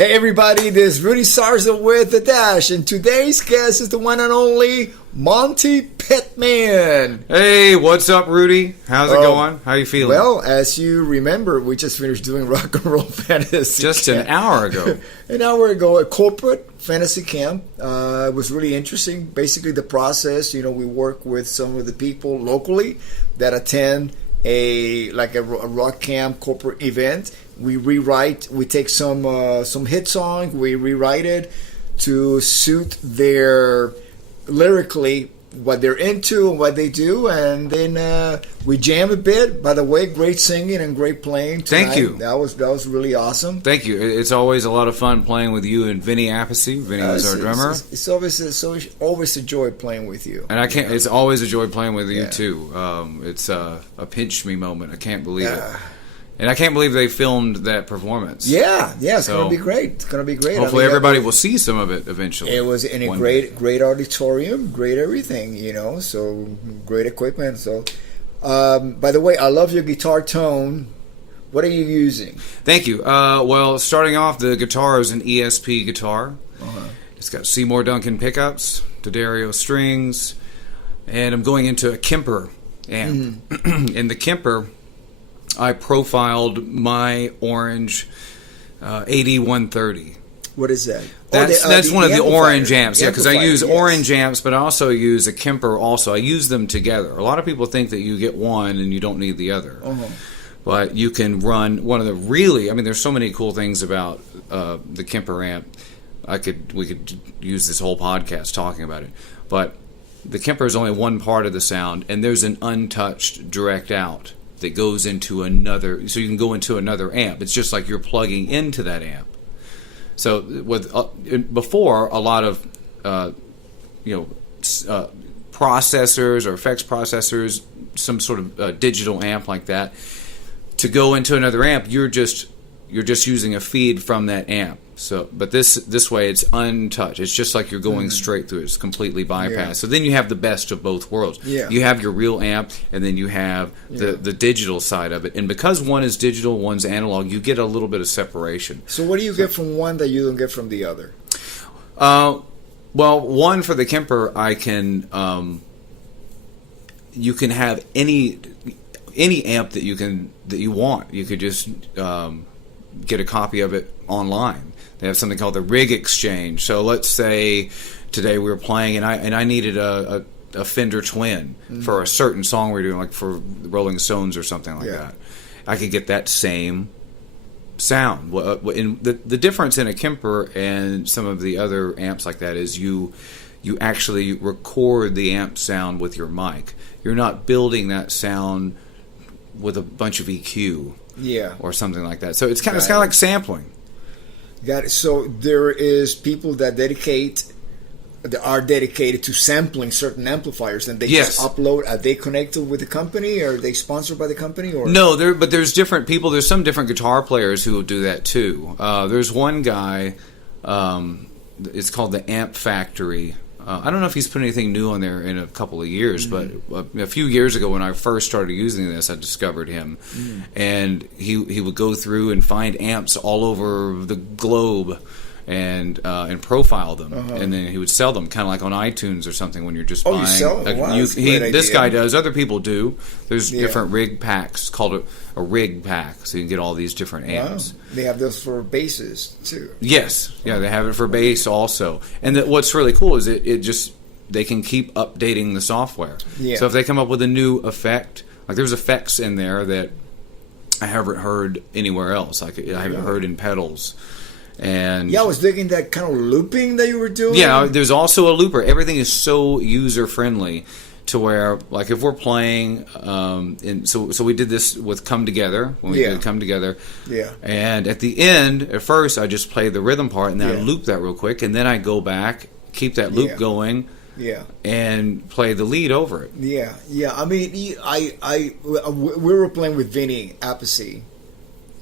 Hey everybody, this is Rudy Sarza with The Dash, and today's guest is the one and only Monte Pittman. Hey, what's up, Rudy? How's it going? How you feeling? Well, as you remember, we just finished doing Rock and Roll Fantasy Just Camp. an hour ago. An hour ago, a corporate fantasy camp. It was really interesting. Basically, the process, we work with some of the people locally that attend a rock camp corporate event. We take some hit song, we rewrite it to suit their lyrically what they're into and what they do, and then we jam a bit. By the way, great singing and great playing tonight. Thank you. That was really awesome. Thank you. It's always a lot of fun playing with you and Vinny Appice. Vinny was our drummer. It's always a joy playing with you. And it's always a joy playing with you Yeah. too. It's a pinch me moment. I can't believe it. And I can't believe they filmed that performance. Yeah, it's going to be great. It's going to be great. Hopefully everybody will see some of it eventually. It was in a great auditorium, great everything, so great equipment. So, by the way, I love your guitar tone. What are you using? Thank you. Well, starting off, the guitar is an ESP guitar. It's got Seymour Duncan pickups, D'Addario strings, and I'm going into a Kemper amp. In the Kemper, I profiled my orange 8130. What is that? That's one of the orange amps, because I use yes. orange amps, but I also use a Kemper also. I use them together. A lot of people think that you get one and you don't need the other. But you can run one of the there's so many cool things about the Kemper amp. We could use this whole podcast talking about it. But the Kemper is only one part of the sound, and there's an untouched direct out that goes into another, so you can go into another amp. It's just like you're plugging into that amp. So with before, a lot of processors or effects processors, some sort of digital amp like that, to go into another amp, you're just using a feed from that amp. So, but this way it's untouched. It's just like you're going straight through it. It's completely bypassed. Yeah. So then you have the best of both worlds. Yeah. You have your real amp, and then you have the digital side of it. And because one is digital, one's analog, you get a little bit of separation. So what do you get from one that you don't get from the other? Well, one for the Kemper, I can you can have any amp that you want. You could just get a copy of it online. They have something called the Rig Exchange. So let's say today we were playing and I needed a Fender Twin for a certain song we were doing, like for the Rolling Stones or something like that. I could get that same sound. The difference in a Kemper and some of the other amps like that is you actually record the amp sound with your mic. You're not building that sound with a bunch of EQ. Or something like that. So it's kind of like sampling. Got it. So there is people that are dedicated to sampling certain amplifiers, and they just upload. Are they connected with the company, or are they sponsored by the company? Or no, but there's different people. There's some different guitar players who will do that too. There's one guy. It's called the Amp Factory. I don't know if he's put anything new on there in a couple of years, but a few years ago when I first started using this, I discovered him. And he would go through and find amps all over the globe and profile them. And then he would sell them, kind of like on iTunes or something when you're just buying. You sell them? Wow, this guy does. Other people do. There's different rig packs called a rig pack, so you can get all these different amps. Wow. They have those for basses too. Yes, they have it for bass also. And what's really cool is they can keep updating the software. So if they come up with a new effect, like there's effects in there that I haven't heard anywhere else. Like I haven't heard in pedals. And I was digging that kind of looping that you were doing. Yeah, there's also a looper. Everything is so user friendly to where, like, if we're playing, so we did this with Come Together when we did Come Together. And at the end, at first, I just play the rhythm part and then I loop that real quick, and then I go back, keep that loop going. And play the lead over it. I mean, we were playing with Vinny Appice,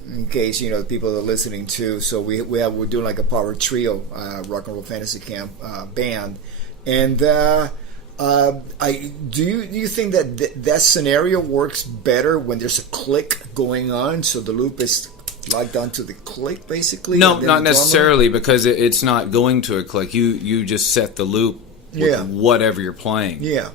in case people are listening too. So we're doing like a power trio, rock and roll fantasy camp band, and do you think that that scenario works better when there's a click going on, so the loop is locked onto the click, basically? No, and then not the drummer? necessarily, because it's not going to a click. You just set the loop with whatever you're playing. Yeah.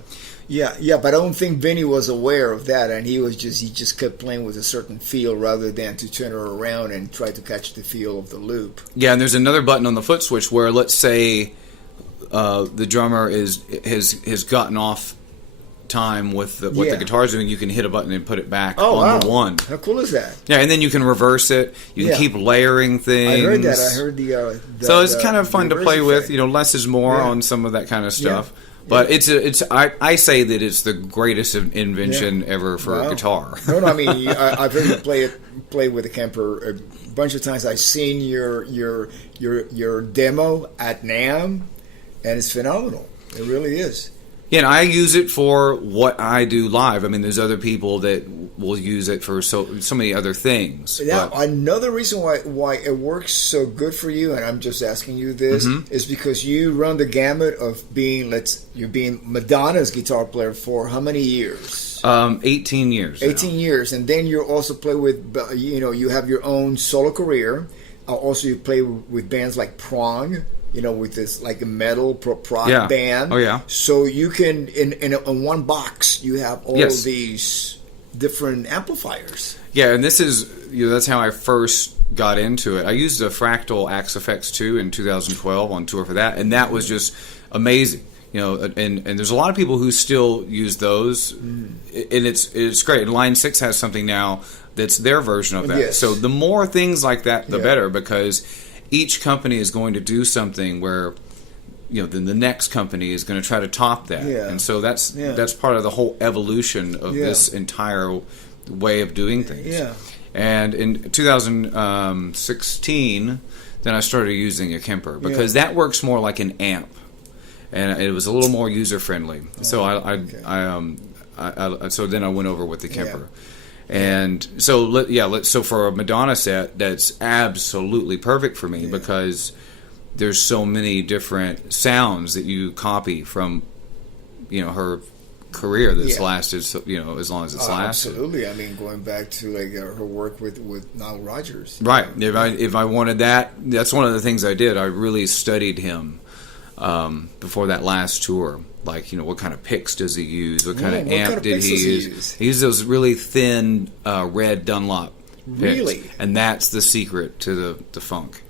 But I don't think Vinny was aware of that, and he just kept playing with a certain feel rather than to turn it around and try to catch the feel of the loop. Yeah, and there's another button on the foot switch where, let's say, the drummer has gotten off time with what the guitar's doing. You can hit a button and put it back on the one. How cool is that? Yeah, and then you can reverse it. You can keep layering things. I heard that. I heard the so it's kind of fun to play with. Less is more on some of that kind of stuff. Yeah. But I say that it's the greatest invention ever for a guitar. No, I mean I've heard you play with a Kemper a bunch of times. I've seen your demo at NAMM, and it's phenomenal. It really is. Yeah, and I use it for what I do live. I mean, there's other people that will use it for so many other things. Yeah, another reason why it works so good for you, and I'm just asking you this, is because you run the gamut of being Madonna's guitar player for how many years? 18 years. 18 years, and then you also play with you have your own solo career. Also, you play with bands like Prong. With this like a metal prog band. Oh yeah. So you can in one box you have all these different amplifiers. Yeah, and this is that's how I first got into it. I used a Fractal Axe FX 2 in 2012 on tour for that, and that was just amazing. And there's a lot of people who still use those, and it's great. And Line 6 has something now that's their version of that. Yes. So the more things like that, the better, because each company is going to do something where, then the next company is going to try to top that, and so that's part of the whole evolution of this entire way of doing things. Yeah. And in 2016, then I started using a Kemper because that works more like an amp, and it was a little more user friendly. So so then I went over with the Kemper. Yeah. And so so for a Madonna set, that's absolutely perfect for me because there's so many different sounds that you copy from her career that's lasted as long as it's lasted. Absolutely. I mean, going back to her work with Nile Rodgers. Right. If I wanted that, that's one of the things I did. I really studied him before that last tour. Like, what kind of picks does he use? What kind of amp did he use? He used those really thin red Dunlop picks. Really? And that's the secret to the funk.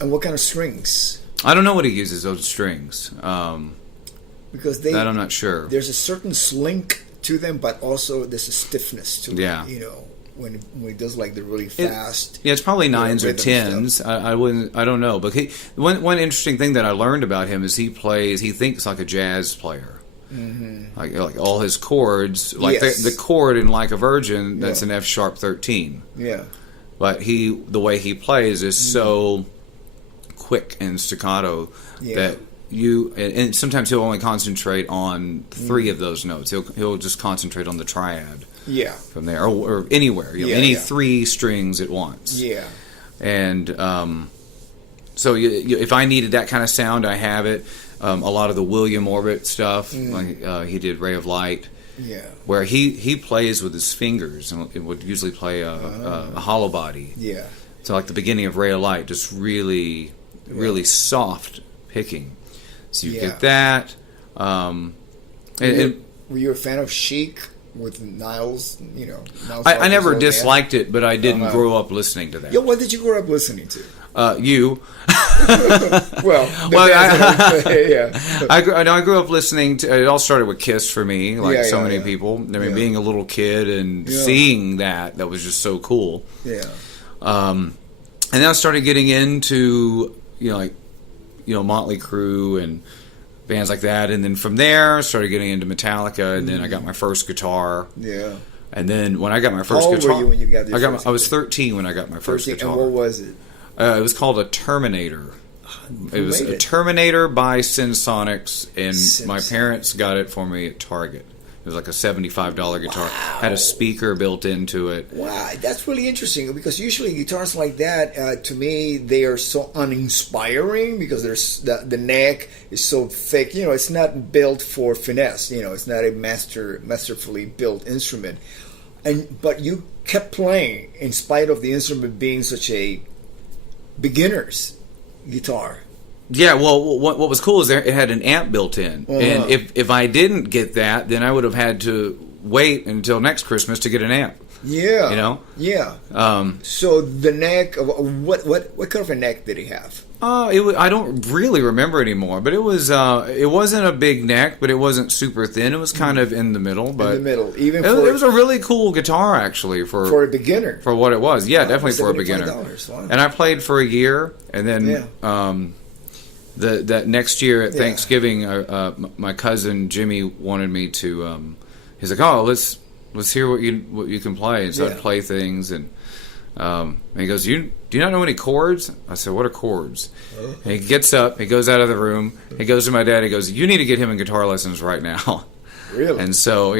And what kind of strings? I don't know what he uses, those strings. Because that I'm not sure. There's a certain slink to them, but also there's a stiffness to them. When he does the really fast. It's probably 9s or 10s. I don't know. But one interesting thing that I learned about him is he thinks like a jazz player. Mm-hmm. Like all his chords, the chord in Like a Virgin, that's an F sharp 13. Yeah. But the way he plays is so quick and staccato that and sometimes he'll only concentrate on 3 of those notes. He'll just concentrate on the triad. Yeah. From there, or anywhere, any 3 strings at once. Yeah. And so if I needed that kind of sound, I have it. A lot of the William Orbit stuff, like he did Ray of Light, where he plays with his fingers and it would usually play a hollow body. Yeah. So like the beginning of Ray of Light, just really, really soft picking. So you get that. Were you a fan of Chic? With Niles, I never disliked it, but I didn't grow up listening to that. Yeah, what did you grow up listening to? You. I grew up listening to. It all started with Kiss for me, like so many people. I mean, being a little kid and seeing that was just so cool. Yeah. And then I started getting into Motley Crue and bands like that, and then from there started getting into Metallica, and then I got my first guitar. Yeah. And then when I got my first guitar, how old were you when you got your first I was 13 when I got my first guitar. And what was it? It was called a Terminator. It was a Terminator by Sensonics, and my parents got it for me at Target. It was like a $75 guitar. Wow. Had a speaker built into it. Wow, that's really interesting because usually guitars like that, to me, they are so uninspiring because the neck is so thick. It's not built for finesse. It's not a masterfully built instrument. But you kept playing in spite of the instrument being such a beginner's guitar. Yeah, well, what was cool is it had an amp built in, and if I didn't get that, then I would have had to wait until next Christmas to get an amp. Yeah, you know. Yeah. So the neck, what kind of a neck did he have? I don't really remember anymore, but it wasn't a big neck, but it wasn't super thin. It was kind of in the middle. But in the middle, even it was a really cool guitar actually for a beginner, for what it was. Yeah, definitely for a beginner. Wow. And I played for a year, and then that next year at Thanksgiving, my cousin Jimmy wanted me to. He's like, "Oh, let's hear what you can play." And so I'd play things, and he goes, "Do you not know any chords?" I said, "What are chords?" And he gets up, he goes out of the room, he goes to my dad, he goes, "You need to get him in guitar lessons right now." Really? And so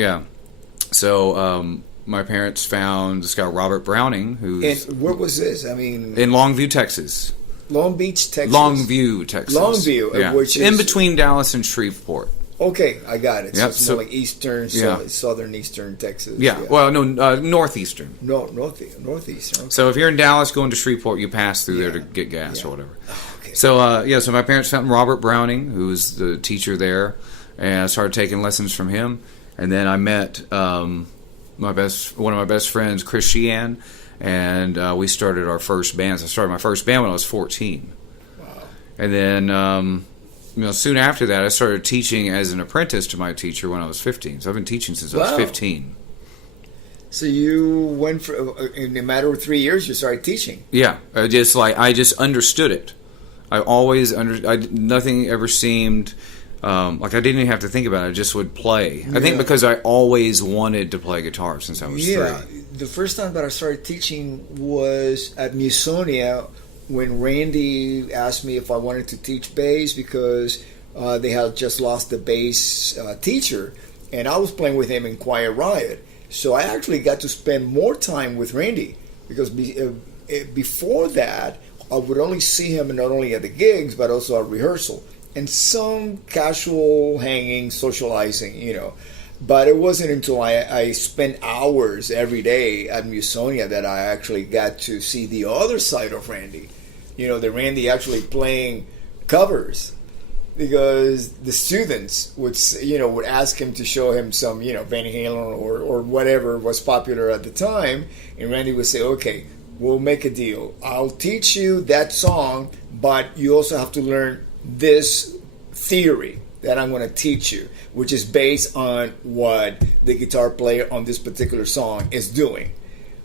my parents found this guy Robert Browning, who's and where was this? I mean, in Longview, Texas. Long Beach, Texas. Longview, Texas. Longview, which is in between Dallas and Shreveport. Okay, I got it. Yep, So it's more like eastern, southern eastern Texas. Yeah. Well, no, northeastern. No, northeastern. Okay. So if you're in Dallas going to Shreveport, you pass through there to get gas or whatever. Oh, okay. So my parents found Robert Browning, who was the teacher there, and I started taking lessons from him. And then I met one of my best friends, Chris Sheehan, and we started our first band. So I started my first band when I was 14. Wow. And then soon after that, I started teaching as an apprentice to my teacher when I was 15. So I've been teaching since I was 15. So you went in a matter of 3 years, you started teaching. Yeah, I just understood it. I always nothing ever seemed like I didn't even have to think about it. I just would play. I think because I always wanted to play guitar since I was 3. The first time that I started teaching was at Musonia, when Randy asked me if I wanted to teach bass because they had just lost the bass teacher, and I was playing with him in Quiet Riot. So I actually got to spend more time with Randy because before that, I would only see him not only at the gigs but also at rehearsal and some casual hanging, socializing, But it wasn't until I spent hours every day at Musonia that I actually got to see the other side of Randy. The Randy actually playing covers, because the students would ask him to show him some Van Halen or whatever was popular at the time, and Randy would say, "Okay, we'll make a deal. I'll teach you that song, but you also have to learn this theory that I'm going to teach you, which is based on what the guitar player on this particular song is doing."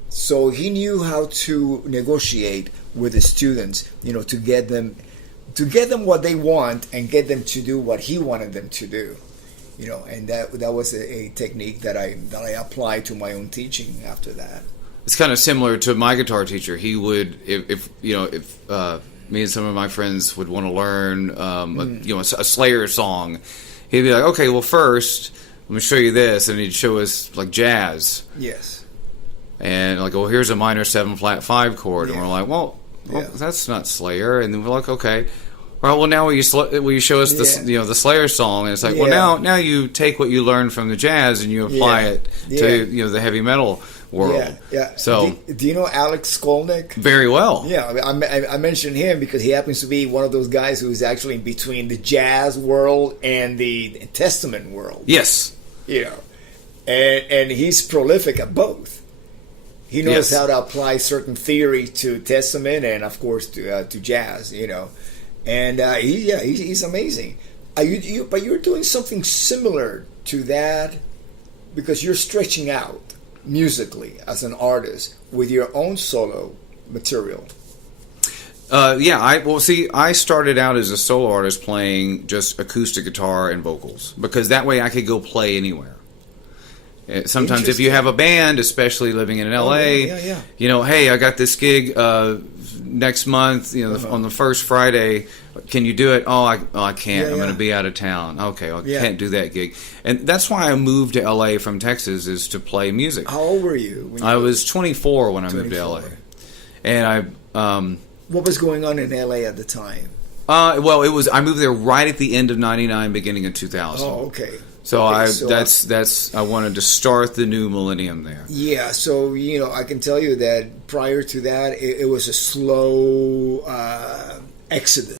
So he knew how to negotiate with the students, to get them what they want and get them to do what he wanted them to do, and that was a technique that I applied to my own teaching after that. It's kind of similar to my guitar teacher. He would, if me and some of my friends would want to learn, a Slayer song, he'd be like, "Okay, well, first let me show you this," and he'd show us like jazz. Yes. And like, "Well, here's a minor 7-flat 5 chord," and we're like, "Well, that's not Slayer." And then we're like, "Okay, well, now will you show us the Slayer song?" And it's like, "Well, now you take what you learned from the jazz and you apply it to the heavy metal world." Yeah. So, do you know Alex Skolnick? Very well. Yeah, I mentioned him because he happens to be one of those guys who's actually in between the jazz world and the Testament world. Yes. And he's prolific at both. He knows how to apply certain theory to Testament and, of course, to jazz. And he's amazing. But you're doing something similar to that because you're stretching out musically as an artist with your own solo material. I started out as a solo artist playing just acoustic guitar and vocals because that way I could go play anywhere. Sometimes if you have a band, especially living in LA, hey, I got this gig next month, on the first Friday. Can you do it? Oh, I can't. I'm going to be out of town. Okay, I can't do that gig. And that's why I moved to LA from Texas, is to play music. How old were you? I was 24 when I moved to LA. And what was going on in LA at the time? I moved there right at the end of '99, beginning of 2000. Oh, okay. So Okay, that's I wanted to start the new millennium there. Yeah, so I can tell you that prior to that, it was a slow exodus.